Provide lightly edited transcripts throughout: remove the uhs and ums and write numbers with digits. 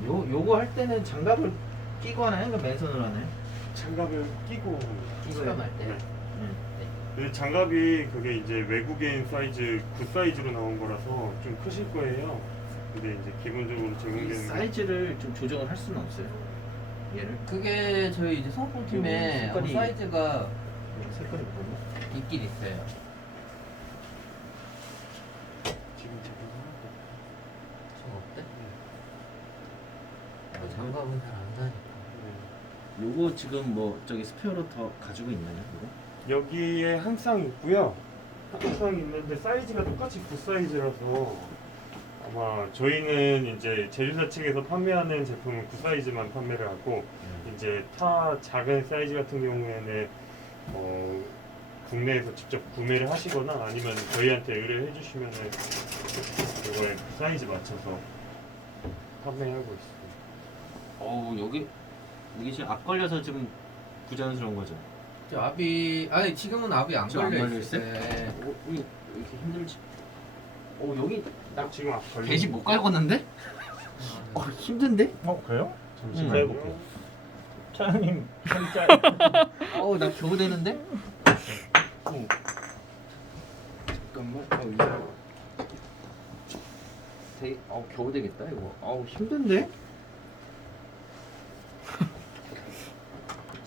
요거 할 때는 장갑을 끼고 하나요? 그러니까 맨손으로 하나요? 장갑을 끼고 수감할 때. 네. 근데 장갑이 그게 이제 외국인 사이즈 9 사이즈로 나온 거라서 좀 크실 거예요. 근데 이제 기본적으로 이 제공되는 게 사이즈를 좀 조정을 할 수는 없어요. 얘를 그게 저희 이제 소품팀에 요거 색깔이- 사이즈가 색깔이 뭐고? 있긴 있어요. 지금 제공하는 저 어때? 장갑은 잘 안 다니까. 거. 요거 지금 뭐 저기 스페어로 더 가지고 있나요? 이거? 여기에 한 쌍 있고요. 한 쌍 있는데 사이즈가 똑같이 9 사이즈라서 아마 저희는 이제 제조사 측에서 판매하는 제품은 9 사이즈만 판매를 하고 이제 타 작은 사이즈 같은 경우에는 국내에서 직접 구매를 하시거나 아니면 저희한테 의뢰해 주시면은 그거에 그 사이즈 맞춰서 판매하고 있습니다. 여기 지금 앞 걸려서 좀 부자연스러운 거죠? 저 압이 아니 지금은 압이 안 지금 안 걸려 걸려 있어요. 있어요? 네. 왜 이렇게 힘들지? 여기 딱 지금 앞 걸려. 배지 못 갈궜는데? 힘든데? 그래요? 잠시만요. 해볼게요. 차장님 진짜 나 겨우 되는데? 잠깐만. 이거 겨우 되겠다 이거. 힘든데?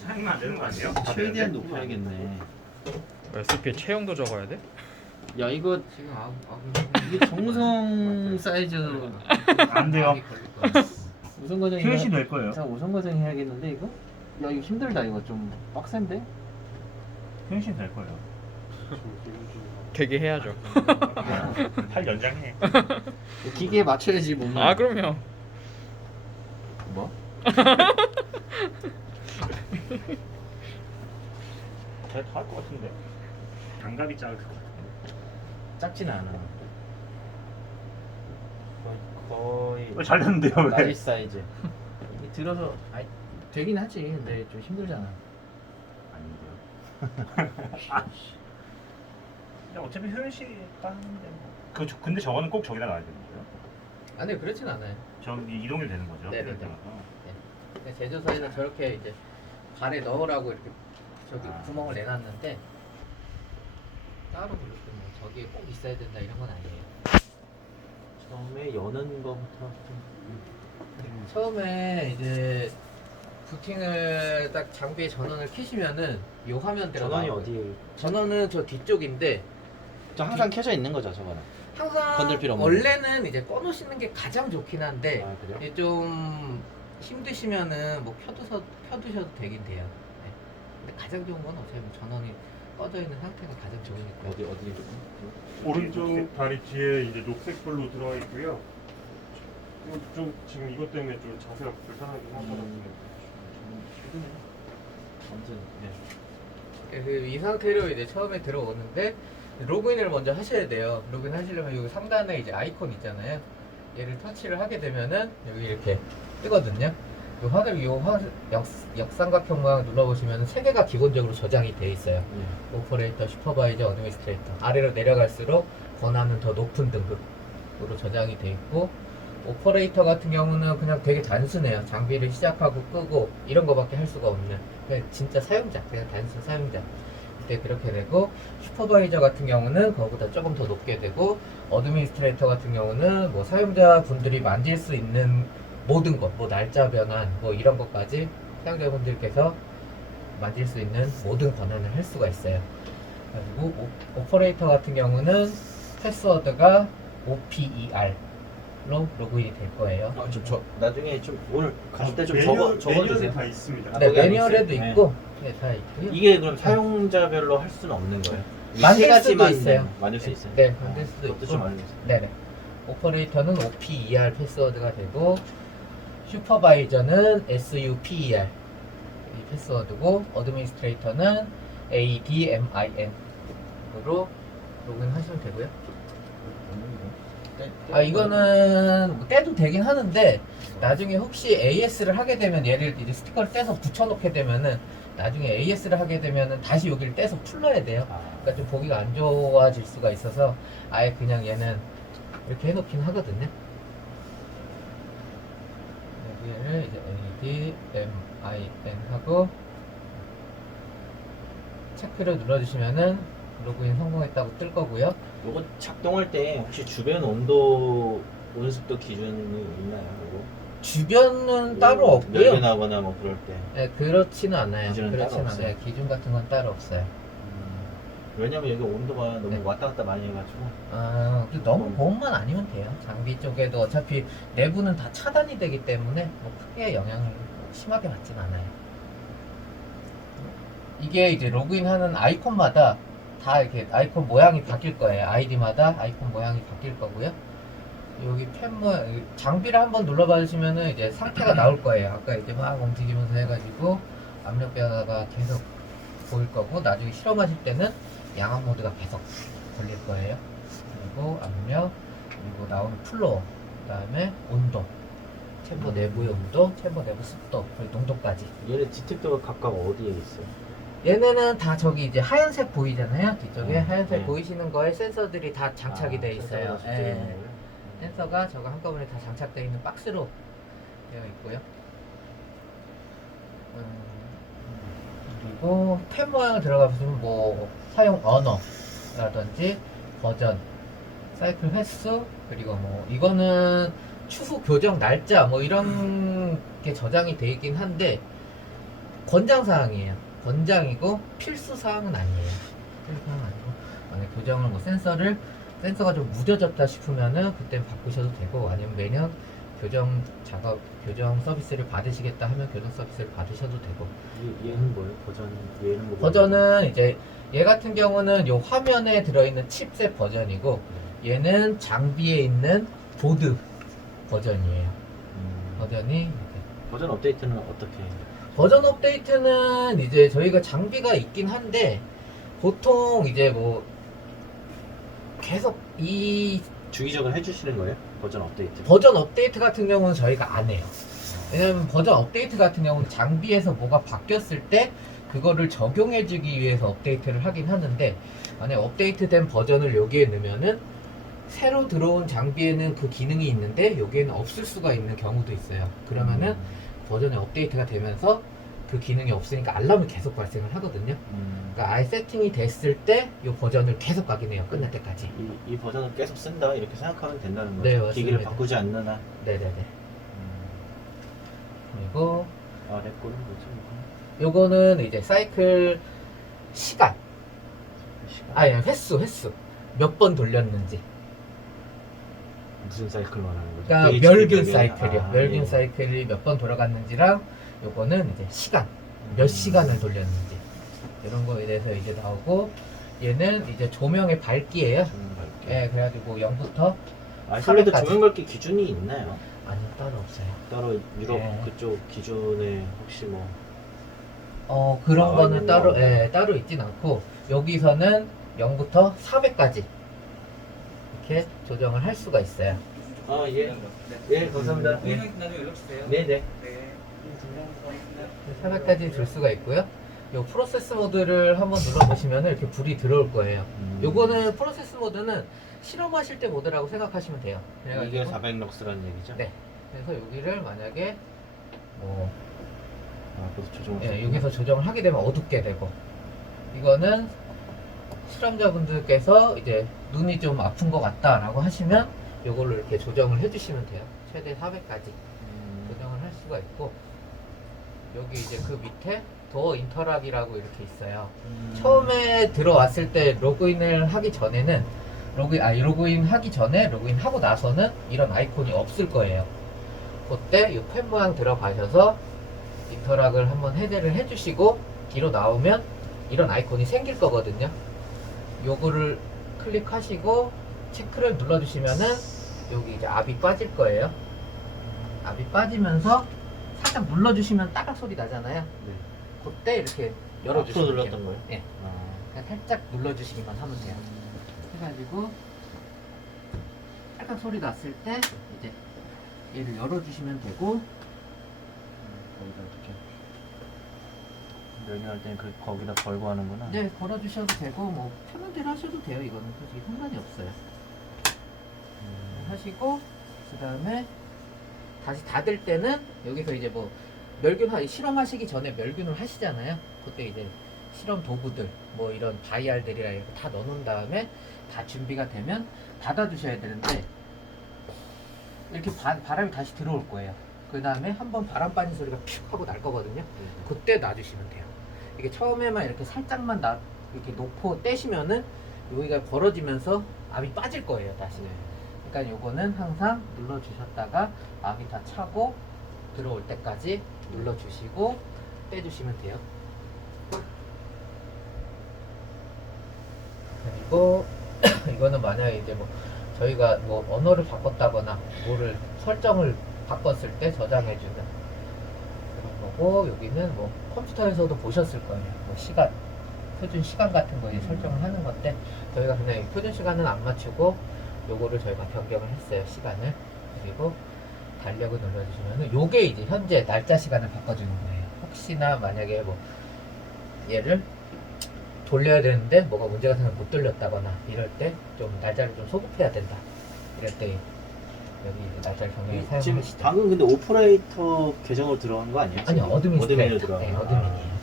차장님 안 되는 거 아니에요? 최대한 높여야겠네. SP 체형도 적어야 돼? 야 이거 지금 압이 이게 정성 사이즈 안 돼요. 압이 걸릴 거야. 우선 과정 휴일씨 될 거예요. 자 우선 과정 해야겠는데 이거? 야 이거 힘들다 이거 좀 빡센데? 휴일씨 될 거예요. 되게 해야죠. 팔 연장해. 기계에 맞춰야지 몸을. 아 그럼요. 뭐? 잘할것 같은데. 장갑이 작을 것 같은데. 작진 않아. 거의 잘 됐는데요 라지 왜? 사이즈. 이게 들어서 되긴 하지. 근데 좀 힘들잖아. 아닌데요. 근데 어차피 휴일씨 따는데 뭐. 근데 저거는 꼭 저기다 놔야 되는 거예요? 아니 그렇진 않아요. 저기 이동이 되는 거죠? 네네네. 필요에 따라서. 근데 제조사에는 저렇게 이제 발에 넣으라고 이렇게 저기 아. 구멍을 내놨는데 따로 그렇게 뭐 저기에 꼭 있어야 된다 이런 건 아니에요. 처음에 여는 거부터 좀. 처음에 이제 부팅을 딱 장비에 전원을 켜시면은 요 화면 전원이 들어가고요. 어디에? 전원은 저 뒤쪽인데 저 항상 켜져 있는 거죠, 저거는. 항상 건들 필요 없는 원래는 이제 꺼놓으시는 게 가장 좋긴 한데 아 그래요? 이게 좀 힘드시면은 뭐 켜두셔도 되긴 돼요. 네. 근데 가장 좋은 건 어차피 전원이 꺼져 있는 상태가 가장 좋으니까. 어디? 오른쪽 다리 뒤에 이제 녹색 불로 들어와 있고요. 좀 지금 이것 때문에 좀 자세가 불편하긴 하거든요. 완전 그래서 이 상태로 이제 처음에 들어오는데 로그인을 먼저 하셔야 돼요. 로그인 하시려면 여기 상단에 이제 아이콘 있잖아요. 얘를 터치를 하게 되면은 여기 이렇게 뜨거든요. 이 화면 역삼각형 모양 눌러보시면 세 개가 기본적으로 저장이 돼 있어요. 오퍼레이터, 슈퍼바이저, 어드미니스트레이터. 아래로 내려갈수록 권한은 더 높은 등급으로 저장이 돼 있고, 오퍼레이터 같은 경우는 그냥 되게 단순해요. 장비를 시작하고 끄고 이런 거밖에 할 수가 없는 그냥 진짜 사용자, 그냥 단순 사용자. 그때 그렇게 되고, 슈퍼바이저 같은 경우는 그거보다 조금 더 높게 되고, 어드미니스트레이터 같은 경우는 뭐 사용자분들이 만질 수 있는 모든 것, 뭐 날짜 변환, 뭐 이런 것까지 사용자분들께서 만질 수 있는 모든 권한을 할 수가 있어요. 그리고 오퍼레이터 같은 경우는 패스워드가 OPER로 로그인이 될 거예요. 저 나중에 좀 오늘 가실 때 좀 매뉴얼에 적어주세요. 다 있습니다. 네, 거기 안에 매뉴얼에도 있어요? 있고, 네, 다 있고요. 이게 그럼 사용자별로 할 수는 없는 거예요? 만들 세 가지만 수도 있어요. 만들 수 있어요? 네, 만들 수도 그것도 있고. 좀 알려주세요. 네네. 오퍼레이터는 OPER 패스워드가 되고, 슈퍼바이저는 SUPER 이 패스워드고, 어드미니스트레이터는 ADMIN으로 로그인 하시면 되고요. 이거는 뭐 떼도 되긴 하는데, 나중에 혹시 AS를 하게 되면 얘를 이제 스티커를 떼서 붙여놓게 되면은 나중에 AS를 하게 되면은 다시 여기를 떼서 풀러야 돼요. 그러니까 좀 보기가 안 좋아질 수가 있어서 아예 그냥 얘는 이렇게 해놓긴 하거든요. 로그인을 이제 LED MIN 하고 체크를 눌러주시면은 로그인 성공했다고 뜰 거고요. 요거 작동할 때 혹시 주변 온도 온습도 기준이 있나요? 요거? 주변은 따로 없고요. 열변하거나 뭐 그럴 때. 네, 그렇지는 않아요. 기준은 그렇지는 따로 없어요? 않아요. 기준 같은 건 따로 없어요. 왜냐면 여기 온도가 너무 네. 왔다 갔다 많이 해가지고. 아, 너무 보험만 아니면 돼요. 장비 쪽에도 어차피 내부는 다 차단이 되기 때문에 뭐 크게 영향을 심하게 받진 않아요. 이게 이제 로그인하는 아이콘마다 다 이렇게 아이콘 모양이 바뀔 거예요. 아이디마다 아이콘 모양이 바뀔 거고요. 여기 펜 모양, 장비를 한번 눌러봐 주시면은 이제 상태가 나올 거예요. 아까 이제 막 움직이면서 해가지고 압력 변화가 계속 보일 거고, 나중에 실험하실 때는 양압 모드가 계속 걸릴 거예요. 그리고 압력, 그리고 나오는 플로어, 그 다음에 온도, 챔버 내부의 온도, 챔버 내부 습도, 그리고 농도까지. 얘네 디텍터가 각각 어디에 있어요? 얘네는 다 저기 이제 하얀색 보이잖아요. 뒤쪽에 하얀색 네. 보이시는 거에 센서들이 다 장착이 돼 있어요. 센서가 실제 있는 예. 거예요? 센서가 저거 한꺼번에 다 장착되어 있는 박스로 되어 있고요. 그리고 펜 모양을 들어가 보시면 뭐 사용 언어라든지 버전, 사이클 횟수, 그리고 뭐 이거는 추후 교정 날짜 뭐 이런 게 저장이 되어 있긴 한데 권장 사항이에요. 권장이고 필수 사항은 아니에요. 필수 사항은 아니고 만약 교정을 뭐 센서가 좀 무뎌졌다 싶으면은 그때 바꾸셔도 되고, 아니면 매년 교정 작업, 교정 서비스를 받으시겠다 하면 교정 서비스를 받으셔도 되고. 얘는 뭐예요? 얘는 뭐? 버전은 이제 얘 같은 경우는 요 화면에 들어있는 칩셋 버전이고, 얘는 장비에 있는 보드 버전이에요. 버전이 이렇게. 버전 업데이트는 어떻게 해요? 버전 업데이트는 이제 저희가 장비가 있긴 한데 보통 이제 뭐 계속 이 주기적으로 해주시는 거예요? 버전 업데이트? 버전 업데이트 같은 경우는 저희가 안 해요. 왜냐면 버전 업데이트 같은 경우는 장비에서 뭐가 바뀌었을 때 그거를 적용해주기 위해서 업데이트를 하긴 하는데, 만약 업데이트된 버전을 여기에 넣으면은 새로 들어온 장비에는 그 기능이 있는데 여기에는 없을 수가 있는 경우도 있어요. 그러면은 버전이 업데이트가 되면서 그 기능이 없으니까 알람이 계속 발생을 하거든요. 그러니까 아예 세팅이 됐을 때 이 버전을 계속 확인해요. 끝날 때까지. 이 버전을 계속 쓴다 이렇게 생각하면 된다는 거죠? 네, 맞습니다. 기기를 바꾸지 않는 한. 네네네. 그리고 아, 내 거는 뭐지? 요거는 이제 사이클 시간, 시간? 아니 횟수 몇 번 돌렸는지. 무슨 사이클 말하는 거죠? 그러니까 PHP 멸균 멸균? 사이클이요. 아, 멸균 예. 사이클이 몇 번 돌아갔는지랑 요거는 이제 시간, 몇 시간을 돌렸는지 이런 거에 대해서 이제 나오고, 얘는 이제 조명의 밝기예요. 조명 밝기. 예, 그래가지고 0부터 아이솔레이드 300까지. 조명 밝기 기준이 있나요? 아니 따로 없어요. 따로 유럽 예. 그쪽 기준에 혹시 뭐 그런 나와 거는 있는 따로, 거. 예, 따로 있진 않고, 여기서는 0부터 400까지 이렇게 조정을 할 수가 있어요. 아, 예. 예, 감사합니다. 네. 나중에 연락주세요. 네네. 400까지 줄 수가 있고요. 요 프로세스 모드를 한번 눌러보시면 이렇게 불이 들어올 거예요. 요거는 프로세스 모드는 실험하실 때 모드라고 생각하시면 돼요. 그래가지고 이게 400럭스라는 얘기죠? 네. 그래서 여기를 만약에 뭐 아, 그래서 조정을 예, 했구나. 여기서 조정을 하게 되면 어둡게 되고, 이거는 실험자분들께서 이제 눈이 좀 아픈 것 같다라고 하시면 요걸로 이렇게 조정을 해주시면 돼요. 최대 400까지 조정을 할 수가 있고, 여기 이제 그 밑에 도어 인터락이라고 이렇게 있어요. 처음에 들어왔을 때 로그인을 하기 전에는 로그인 하기 전에 로그인 하고 나서는 이런 아이콘이 없을 거예요. 그때 이 펜 모양 들어가셔서 인터락을 한번 해제를 해주시고 뒤로 나오면 이런 아이콘이 생길 거거든요. 요거를 클릭하시고 체크를 눌러주시면은 여기 이제 압이 빠질 거예요. 압이 빠지면서 살짝 눌러주시면 따rak 소리 나잖아요. 네. 그때 이렇게 앞으로 열어주시면 눌렀던 돼요. 거예요? 네. 아, 그냥 살짝 눌러주시기만 하면 돼요. 해가지고 살짝 소리 났을 때 이제 얘를 열어주시면 되고, 거기다 이렇게 면유할 때는 거기다 걸고 하는구나. 네, 걸어주셔도 되고 뭐 편한 대로 하셔도 돼요. 이거는 솔직히 상관이 없어요. 하시고 그 다음에 다시 닫을 때는 여기서 이제 뭐 실험하시기 전에 멸균을 하시잖아요. 그때 이제 실험 도구들 뭐 이런 바이알들이랑 이렇게 다 넣어놓은 다음에 다 준비가 되면 닫아주셔야 되는데 이렇게 바람이 다시 들어올 거예요. 그 다음에 한번 바람 빠진 소리가 퓨 하고 날 거거든요. 그때 놔주시면 돼요. 이게 처음에만 이렇게 살짝만 이렇게 놓고 떼시면은 여기가 벌어지면서 압이 빠질 거예요 다시. 그러니까 요거는 항상 눌러주셨다가 압이 다 차고 들어올 때까지 눌러주시고 떼주시면 돼요. 그리고 이거는 만약에 이제 뭐 저희가 뭐 언어를 바꿨다거나 뭐를 설정을 바꿨을 때 저장해주는 그런 거고, 여기는 뭐 컴퓨터에서도 보셨을 거예요. 뭐 시간, 표준 시간 같은 거에 설정을 하는 건데 저희가 그냥 이 표준 시간은 안 맞추고 요거를 저희가 변경을 했어요, 시간을. 그리고 달력을 눌러주시면은 요게 이제 현재 날짜 시간을 바꿔주는 거예요. 혹시나 만약에 뭐 얘를 돌려야 되는데 뭐가 문제가 생겨서 못 돌렸다거나 이럴 때 좀 날짜를 좀 소급해야 된다 이럴 때 여기 이제 날짜를 정렬 지금 사용하시죠. 방금 근데 오퍼레이터 계정으로 들어간 거 아니에요? 아니요, 어드민으로 어드민스트레이터. 들어간 네, 거. 어드민이에요.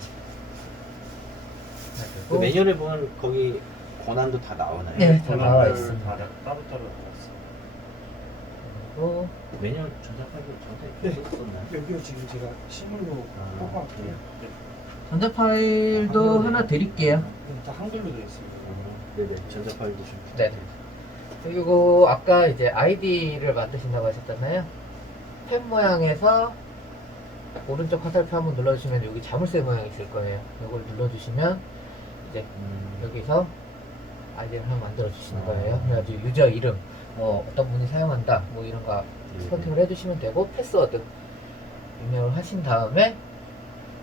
그 그리고 매뉴얼에 보면 거기 권한도 다 나오나요? 네, 다 나와 권한을 있습니다. 다 따로따로 나왔어요. 그리고 매뉴얼 전자파일도 네. 썼었나요? 여기요 지금 제가 실물로 아, 뽑아왔고요. 네. 전자 파일도 하나 드릴게요. 다 한글로 되어 있습니다. 네네, 전자파일도 좀. 네. 그리고 아까 이제 아이디를 만드신다고 하셨잖아요. 펜 모양에서 오른쪽 화살표 한번 눌러주시면 여기 자물쇠 모양이 있을 거예요. 이걸 눌러주시면 이제 여기서 아이디를 하나 만들어 주시는 거예요. 그래가지고 유저 이름, 뭐 어떤 분이 사용한다, 뭐 이런 거 선택을 해주시면 되고, 패스워드 입력을 하신 다음에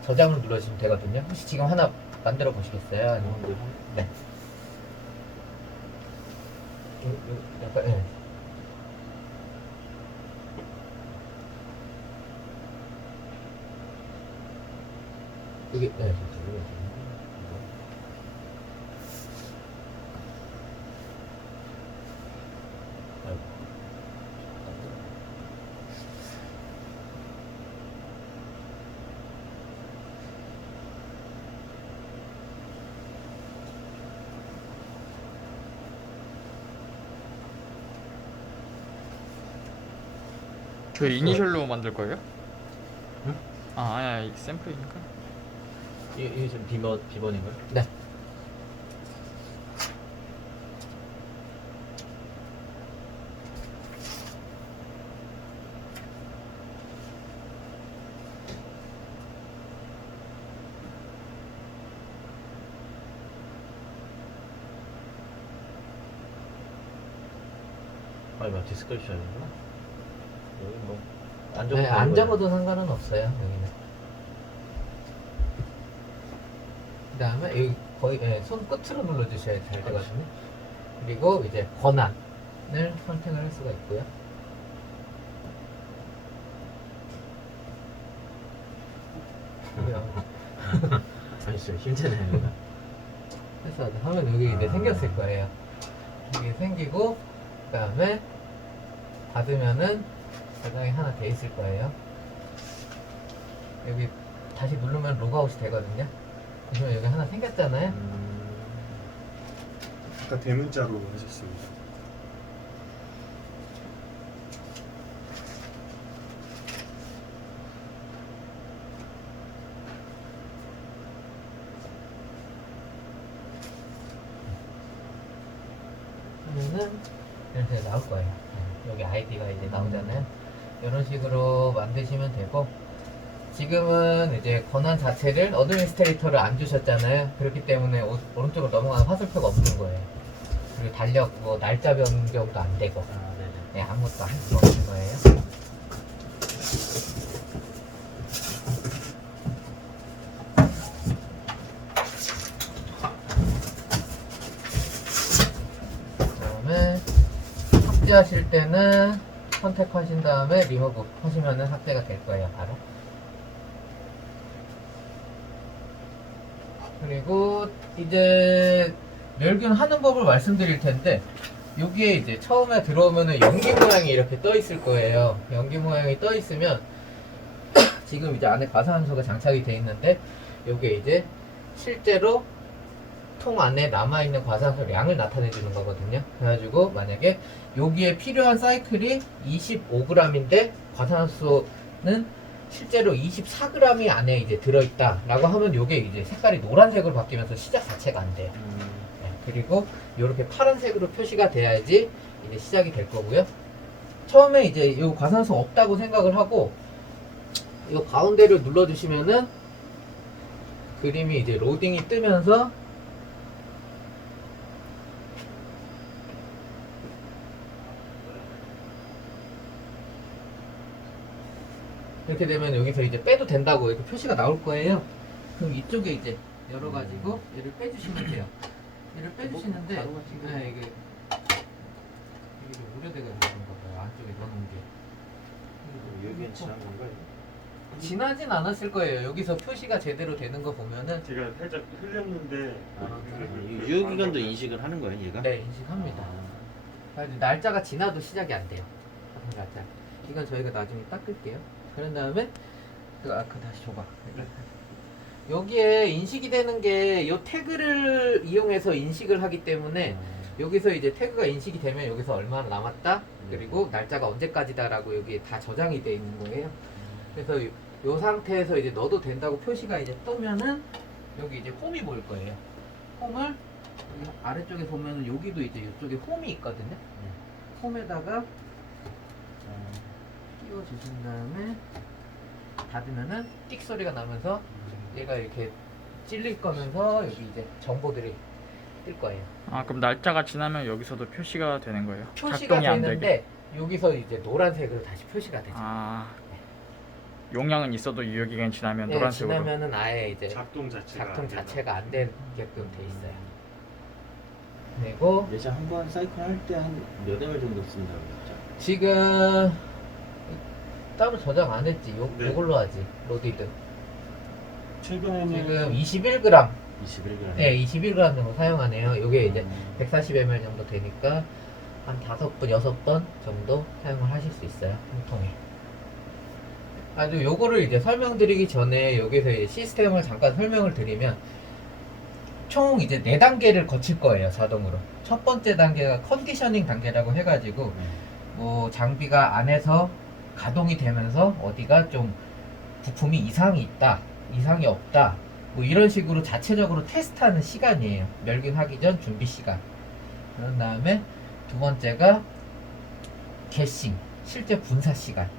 저장을 눌러주시면 되거든요. 혹시 지금 하나 만들어 보시겠어요? 아니면 네. 약간, 예. 여기, 네. 그 이니셜로 만들 거예요? 응? 아 아니 샘플이니까. 이게 지금 비번인가요? 네. 아니, 뭐 디스크립션이구나. 여기 뭐 안 적어도 네, 되는 안 거예요. 적어도 상관은 없어요, 여기는. 그 다음에 여기 거의 손 끝으로 눌러주셔야 잘 되거든요. 그리고 이제 권한을 선택을 할 수가 있고요. 아니, 진짜 힘드네요. 이거. 그래서 하면 여기 이제 생겼을 거예요. 이게 생기고, 그 다음에 받으면은 저장이 하나 돼 있을 거예요. 여기 다시 누르면 로그아웃이 되거든요. 보시면 여기 하나 생겼잖아요. 아까 대문자로 하셨습니다. 하면은 이렇게 나올 거예요. 여기 아이디가 이제 나오잖아요. 이런 식으로 만드시면 되고, 지금은 이제 권한 자체를 어드민스트레이터를 안 주셨잖아요. 그렇기 때문에 오른쪽으로 넘어가는 화살표가 없는 거예요. 그리고 달력, 뭐 날짜 변경도 안 되고, 아, 네네. 네, 아무것도 할 수가 없는 거예요. 그다음에 삭제하실 때는 선택하신 다음에 리무브 하시면은 삭제가 될 거예요, 바로. 그리고 이제 멸균 하는 법을 말씀드릴 텐데, 여기에 이제 처음에 들어오면은 연기 모양이 이렇게 떠 있을 거예요. 연기 모양이 떠 있으면 지금 이제 안에 과산화수소가 장착이 돼 있는데 여기에 이제 실제로 통 안에 남아있는 과산화수 양을 나타내 주는 거거든요. 그래가지고 만약에 여기에 필요한 사이클이 25g인데 과산화수소는 실제로 24g이 안에 이제 들어있다 라고 하면 요게 이제 색깔이 노란색으로 바뀌면서 시작 자체가 안 돼요. 네, 그리고 이렇게 파란색으로 표시가 돼야지 이제 시작이 될 거고요. 처음에 이제 이 과산화수 없다고 생각을 하고 이 가운데를 눌러주시면은 그림이 이제 로딩이 뜨면서 이렇게 되면 여기서 이제 빼도 된다고 이렇게 표시가 나올 거예요. 그럼 이쪽에 이제 열어가지고 얘를 빼주시면 돼요. 얘를 빼주시는데 네, 이게 좀 우려돼가지고 그런가 봐요. 안쪽에 넣어놓은 게. 여기엔 지난 건가요? 지나진 않았을 거예요. 여기서 표시가 제대로 되는 거 보면은 제가 살짝 흘렸는데 유효기간도 인식을 하는 거예요, 얘가? 네, 인식합니다. 날짜가 지나도 시작이 안 돼요. 날짜. 이건 저희가 나중에 닦을게요. 그런 다음에 아까 다시 줘봐. 여기에 인식이 되는 게 이 태그를 이용해서 인식을 하기 때문에 여기서 이제 태그가 인식이 되면 여기서 얼마나 남았다 그리고 날짜가 언제까지다라고 여기에 다 저장이 되어 있는 거예요. 그래서 이 상태에서 이제 넣어도 된다고 표시가 이제 뜨면은 여기 이제 홈이 보일 거예요. 홈을 여기 아래쪽에 보면은 여기도 이제 이쪽에 홈이 있거든요. 홈에다가 끼워 주신 다음에 닫으면은 띡 소리가 나면서 얘가 이렇게 찔릴 거면서 여기 이제 정보들이 뜰 거예요. 아 그럼 날짜가 지나면 여기서도 표시가 되는 거예요? 표시가 작동이 안 되게? 되는데 여기서 이제 노란색으로 다시 표시가 되죠. 아 용량은 있어도 유효기간 지나면 네, 노란색으로. 지나면은 아예 이제 작동 자체가 안 된다. 자체가 안 되게끔 돼 있어요. 그리고 예전 한번 사이클 할 때 한 몇 ml 정도 쓴다고 했죠? 지금 따로 저장 안 했지. 네. 요걸로 하지. 로디드. 최근에는 지금 21g. 21g. 네, 21g 정도 사용하네요. 요게 이제 140ml 정도 되니까 한 5번, 6번 정도 사용을 하실 수 있어요. 한 통에. 아주 요거를 이제 설명드리기 전에 여기서 이제 시스템을 잠깐 설명을 드리면 총 이제 4단계를 거칠 거예요, 자동으로. 첫 번째 단계가 컨디셔닝 단계라고 해가지고 뭐 장비가 안에서 가동이 되면서 어디가 좀 부품이 이상이 있다, 이상이 없다, 뭐 이런 식으로 자체적으로 테스트하는 시간이에요. 멸균하기 전 준비 시간. 그런 다음에 두 번째가 개싱, 실제 분사 시간.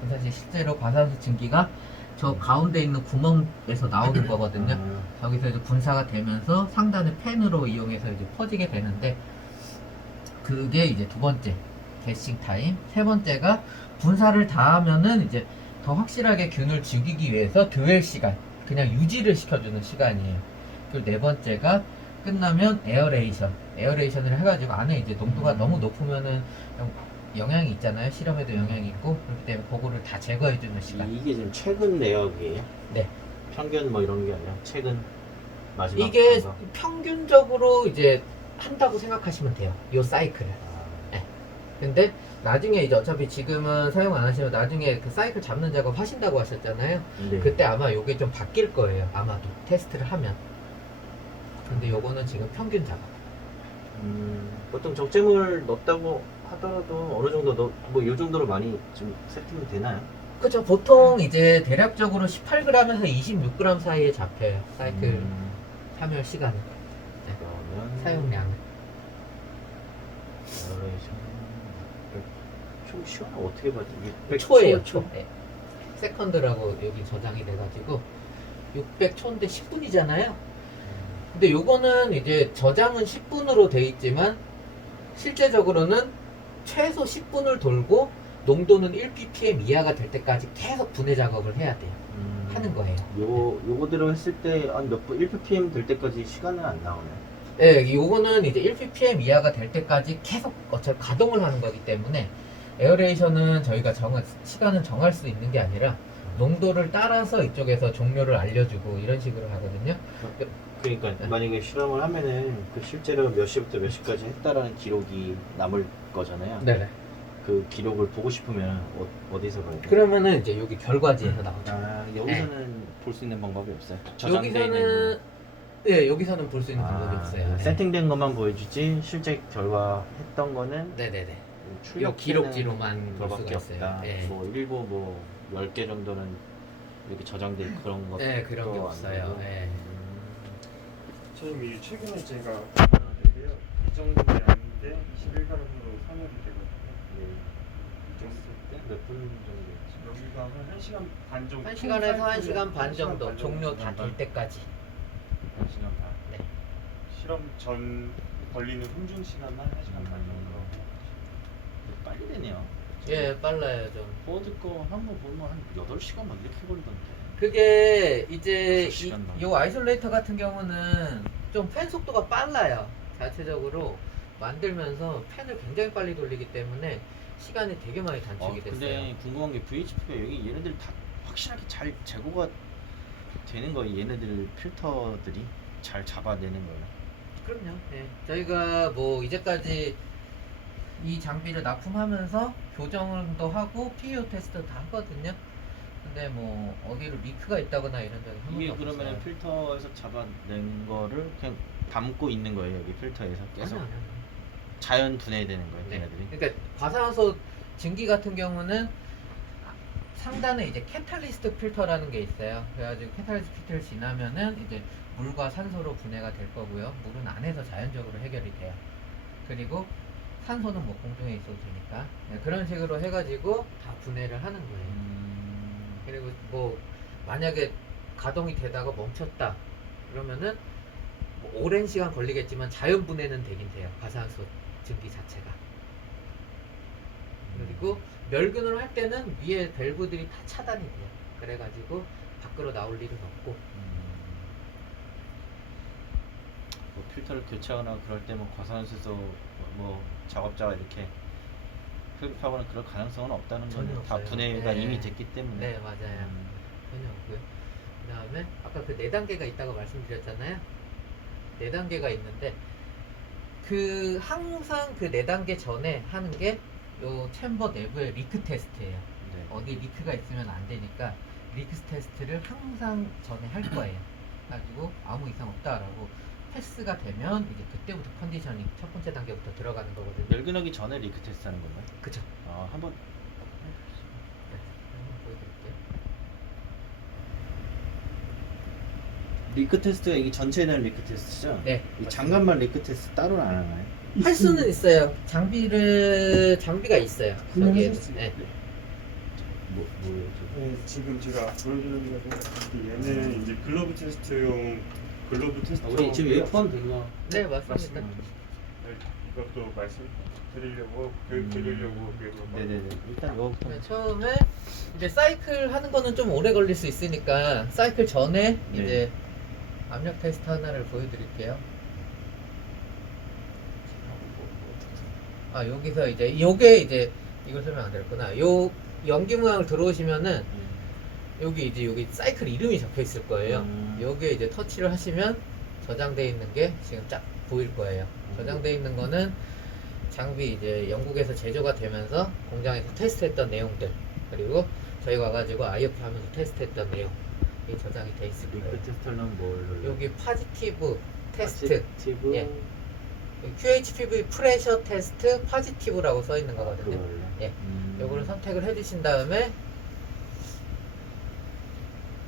분사 시 실제로 과산수 증기가 저 가운데 있는 구멍에서 나오는 거거든요. 저기서 이제 분사가 되면서 상단의 팬으로 이용해서 이제 퍼지게 되는데 그게 이제 두 번째 개싱 타임. 세 번째가 분사를 다 하면은 이제 더 확실하게 균을 죽이기 위해서 드웰 시간, 그냥 유지를 시켜주는 시간이에요. 그리고 네 번째가 끝나면 에어레이션을 해가지고 안에 이제 농도가 너무 높으면은 영향이 있잖아요. 실험에도 영향이 있고 그렇기 때문에 그거를 다 제거해주는 시간. 이게 지금 최근 내역이에요? 네. 평균 뭐 이런 게 아니라 최근 마지막 이게 분석? 평균적으로 이제 한다고 생각하시면 돼요. 요 사이클을. 네. 근데 나중에 이제 어차피 지금은 사용 안 하시면 나중에 그 사이클 잡는 작업 하신다고 하셨잖아요. 네. 그때 아마 요게 좀 바뀔 거예요. 아마도 테스트를 하면. 근데 요거는 지금 평균 작업. 보통 적재물 넣었다고 하더라도 어느 정도 뭐이 정도로 많이 좀 세팅이 되나요? 그쵸. 보통 이제 대략적으로 18g에서 26g 사이에 잡혀요. 사이클 참여 시간은. 네. 그러면 사용량은. 총 시간을 어떻게 봐지? 이게 초예요, 초. 네. 세컨드라고 여기 저장이 돼가지고 600초인데 10분이잖아요. 근데 요거는 이제 저장은 10분으로 돼 있지만 실제적으로는 최소 10분을 돌고 농도는 1ppm 이하가 될 때까지 계속 분해 작업을 해야 돼요. 하는 거예요. 요거대로 했을 때 한 몇 분, 1ppm 될 때까지 시간은 안 나오네요. 네, 요거는 이제 1ppm 이하가 될 때까지 계속 어차피 가동을 하는 거기 때문에 에어레이션은 저희가 시간을 정할 수 있는 게 아니라 농도를 따라서 이쪽에서 종료를 알려주고 이런 식으로 하거든요. 그러니까 네. 만약에 실험을 하면은 그 실제로 몇 시부터 몇 시까지 했다라는 기록이 남을 거잖아요. 네네. 그 기록을 보고 싶으면 어디서 봐야 돼요? 그러면은 이제 여기 결과지에서 나오죠. 아, 여기서는 볼 수 있는 방법이 없어요. 저장돼 여기서는 예, 여기서는 볼 수 있는 방법이 없어요. 네. 세팅된 것만 보여주지 실제 결과 했던 거는 네네네. 출력 기록지로만 볼 수가 그거밖에 있어요. 없다. 예. 뭐 일부 뭐 10개 정도는 이렇게 저장돼 있고 그런 것도 네, 그런 게 안 없어요. 되고. 예. 선생님, 이 최근에 제가 알았는데요. 이 정도는 아닌데 21g으로 선혈이 되거든요. 네. 이 정도 때 몇분 정도 됐지? 여기가 한 1시간 반 정도. 1시간에서 1시간 반 정도 반 종료 다 될 때까지. 1시간 반. 네. 실험 전 걸리는 훈중 시간만 1시간 반 정도. 빨리 되네요. 예, 빨라요 좀. 포드 거 한 거 보면 한 8시간 막 이렇게 걸리던데. 그게 이제 6시간 넘게. 요 아이솔레이터 같은 경우는 좀 팬 속도가 빨라요. 자체적으로 만들면서 팬을 굉장히 빨리 돌리기 때문에 시간이 되게 많이 단축이 됐어요. 근데 궁금한 게 VHP가 여기 얘네들 다 확실하게 잘 제거가 되는 거예요. 얘네들 필터들이 잘 잡아내는 거예요. 그럼요. 예. 저희가 뭐 이제까지 이 장비를 납품하면서 교정도 하고 PEO 테스트 다 하거든요. 근데 뭐 어디로 리크가 있다거나 이런 적이 한 이게 번도 없어요. 그러면 필터에서 잡아낸 거를 그냥 담고 있는 거예요. 여기 필터에서 계속 아니요, 아니요. 자연 분해되는 거예요. 네. 걔네들이. 그러니까 과산화소 증기 같은 경우는 상단에 이제 캐탈리스트 필터라는 게 있어요. 그래가지고 캐탈리스트 필터를 지나면은 이제 물과 산소로 분해가 될 거고요. 물은 안에서 자연적으로 해결이 돼요. 그리고 산소는 뭐 공중에 있어도 되니까 네, 그런 식으로 해가지고 다 분해를 하는 거예요. 그리고 뭐 만약에 가동이 되다가 멈췄다 그러면은 뭐 오랜 시간 걸리겠지만 자연 분해는 되긴 돼요. 과산화소 증기 자체가. 그리고 멸균을 할 때는 위에 밸브들이 다 차단이 돼요. 그래가지고 밖으로 나올 일은 없고. 뭐 필터를 교체하거나 그럴 때 뭐 과산화수소 뭐 작업자가 이렇게 흡입하거나 그럴 가능성은 없다는 전혀 건 다 없어요. 분해가 네. 이미 됐기 때문에. 네, 맞아요. 전혀 없고요. 그 다음에 아까 그 4단계가 있다고 말씀드렸잖아요. 4단계가 있는데 그 항상 그 4단계 전에 하는 게 요 챔버 내부의 리크 테스트예요. 네. 어디 리크가 있으면 안 되니까 리크 테스트를 항상 전에 할 거예요. 가지고 아무 이상 없다라고 패스가 되면 이제 그때부터 컨디셔닝 첫 번째 단계부터 들어가는 거거든요. 멸균하기 전에 리크 테스트 하는 건가요? 그쵸? 한번 네, 한번 보여드릴게요. 리크 테스트가 이게 전체는 리크 테스트죠? 네, 이 장갑만 리크 테스트 따로는 안 하나요? 할 수는 있어요. 장비가 있어요. 그냥 저기에는. 하실 수 네. 뭐예요? 네, 지금 제가 보여드리는 거는 얘는 이제 글러브 테스트용 글러브 테스터. 우리 지금 여기 포함된 거. 네, 맞습니다. 맞습니다. 네, 이것도 말씀드리려고 그래서 네네네. 일단 이거부터. 네, 처음에 이제 사이클 하는 거는 좀 오래 걸릴 수 있으니까 사이클 전에 네. 이제 압력 테스트 하나를 보여드릴게요. 여기서 이제 요게 이제 이걸 설명 안 드렸구나. 요 연기 모양을 들어오시면은 여기 이제 여기 사이클 이름이 적혀 있을 거예요. 여기에 이제 터치를 하시면 저장되어 있는 게 지금 쫙 보일 거예요. 저장되어 있는 거는 장비 이제 영국에서 제조가 되면서 공장에서 테스트했던 내용들, 그리고 저희가 와가지고 IOP 하면서 테스트했던 내용이 저장이 돼 있을 거예요. 리크 테스트는 뭘? 여기 파지티브 테스트, 포지티브. 예. QHPV 프레셔 테스트 파지티브라고 써 있는 거거든요. 예. 요거를 선택을 해주신 다음에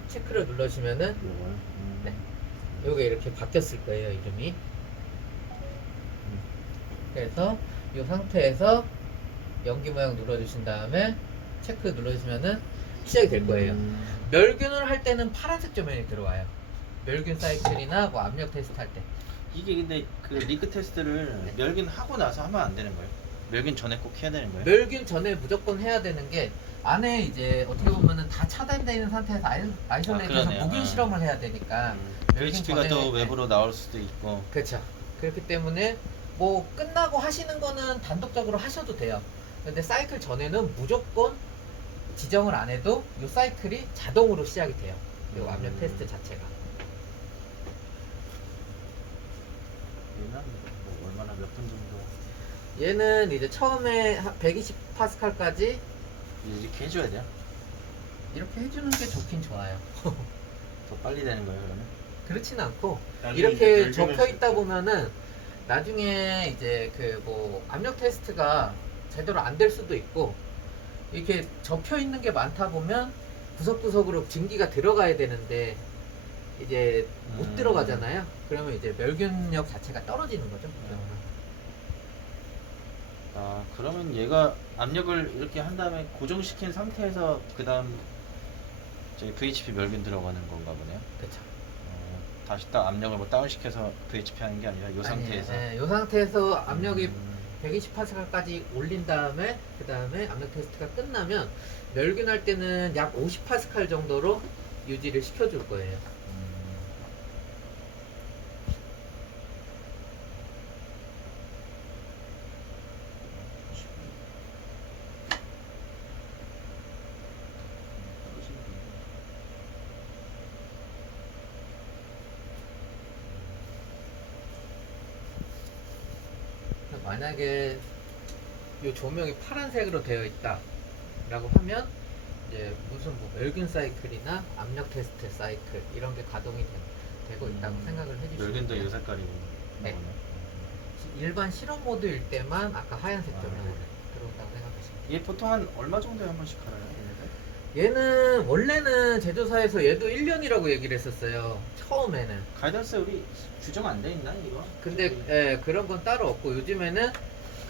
체크를 눌러주면은 요거요? 네. 요게 이렇게 바뀌었을 거예요, 이름이. 그래서 이 상태에서 연기 모양 눌러주신 다음에 체크 눌러주시면은 시작이 될 거예요. 멸균을 할 때는 파란색 조명이 들어와요. 멸균 사이클이나 뭐 압력 테스트 할 때. 이게 근데 그 리크 테스트를 멸균 하고 나서 하면 안 되는 거예요? 멸균 전에 꼭 해야 되는 거예요? 멸균 전에 무조건 해야 되는 게 안에 이제 어떻게 보면은 다 차단되어 있는 상태에서 아이솔레이트해서 그러네요. 무균 실험을 해야 되니까 멸균 VHP가 전에 또 외부로 나올 수도 있고. 그렇죠. 그렇기 때문에 뭐 끝나고 하시는 거는 단독적으로 하셔도 돼요. 근데 사이클 전에는 무조건 지정을 안 해도 이 사이클이 자동으로 시작이 돼요. 이 압력 테스트 자체가. 몇 분 정도 얘는 이제 처음에 120파스칼까지 이렇게 해줘야 돼요? 이렇게 해주는 게 좋긴 좋아요. 더 빨리 되는 거예요 그러면? 그렇진 않고 나중에 이렇게 이제 접혀 있다 멸균을 보면은 나중에 이제 그 뭐 압력 테스트가 제대로 안 될 수도 있고 이렇게 접혀 있는 게 많다 보면 구석구석으로 증기가 들어가야 되는데 이제 못 들어가잖아요. 그러면 이제 멸균력 자체가 떨어지는 거죠. 아 그러면 얘가 압력을 이렇게 한 다음에 고정시킨 상태에서 그 다음 저희 VHP 멸균 들어가는 건가 보네요. 그렇죠. 다시 딱 압력을 뭐 다운시켜서 VHP 하는 게 아니라 이 상태에서 네, 이 상태에서 압력이 120파스칼까지 올린 다음에 그 다음에 압력 테스트가 끝나면 멸균할 때는 약 50파스칼 정도로 유지를 시켜줄 거예요. 만약에 이 조명이 파란색으로 되어 있다 라고 하면 이제 무슨 뭐 멸균 사이클이나 압력 테스트 사이클 이런 게 가동이 되고 있다고 생각을 해주시면 멸균도 돼요. 이 색깔이고 네. 나오네. 일반 실험 모드일 때만 아까 하얀색 아, 조명으로 네. 들어온다고 생각하시면 돼요. 이게 보통 한 얼마 정도에 한 번씩 갈아요? 얘네들? 얘는 원래는 제조사에서 얘도 1년이라고 얘기를 했었어요. 처음에는. 가이던스 우리 규정 안 돼 있나 이거? 근데 저기 예, 그런 건 따로 없고 요즘에는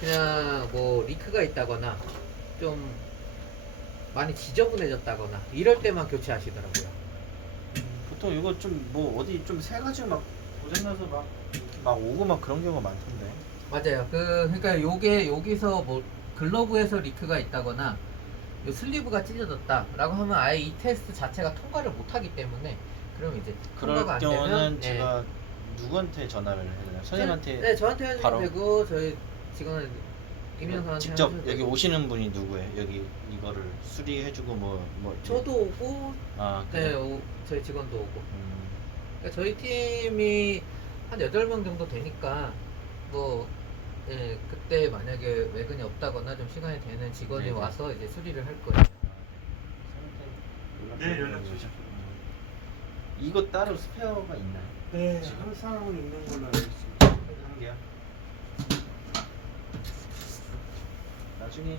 그냥 뭐 리크가 있다거나 좀 많이 지저분해졌다거나 이럴 때만 교체하시더라고요. 보통 이거 좀 뭐 어디 좀 새 가지고 막 고장나서 막 오고 막 그런 경우가 많던데. 맞아요. 그러니까 요게 여기서 뭐 글러브에서 리크가 있다거나 요 슬리브가 찢어졌다라고 하면 아예 이 테스트 자체가 통과를 못하기 때문에 그럼 이제 그럴 통과가 안 경우는 되면 제가 누구한테 전화를 해야 되나요? 선생님한테 네, 저한테 해주면 바로 되고 저희 직원 김인영 선한테 직접 해주셔도 여기 되고. 오시는 분이 누구예요? 여기 이거를 수리해주고 뭐 저도 오고 아 네, 그래. 저희 직원도 오고. 그러니까 저희 팀이 한 8명 정도 되니까 뭐 예, 그때 만약에 외근이 없다거나 좀 시간이 되는 직원이 네네. 와서 이제 수리를 할 거예요. 네, 연락 주십시오. 이거 따로 스페어가 있나요? 네, 지금? 항상 있는 걸로 알고 있습니다. 한 개요? 나중에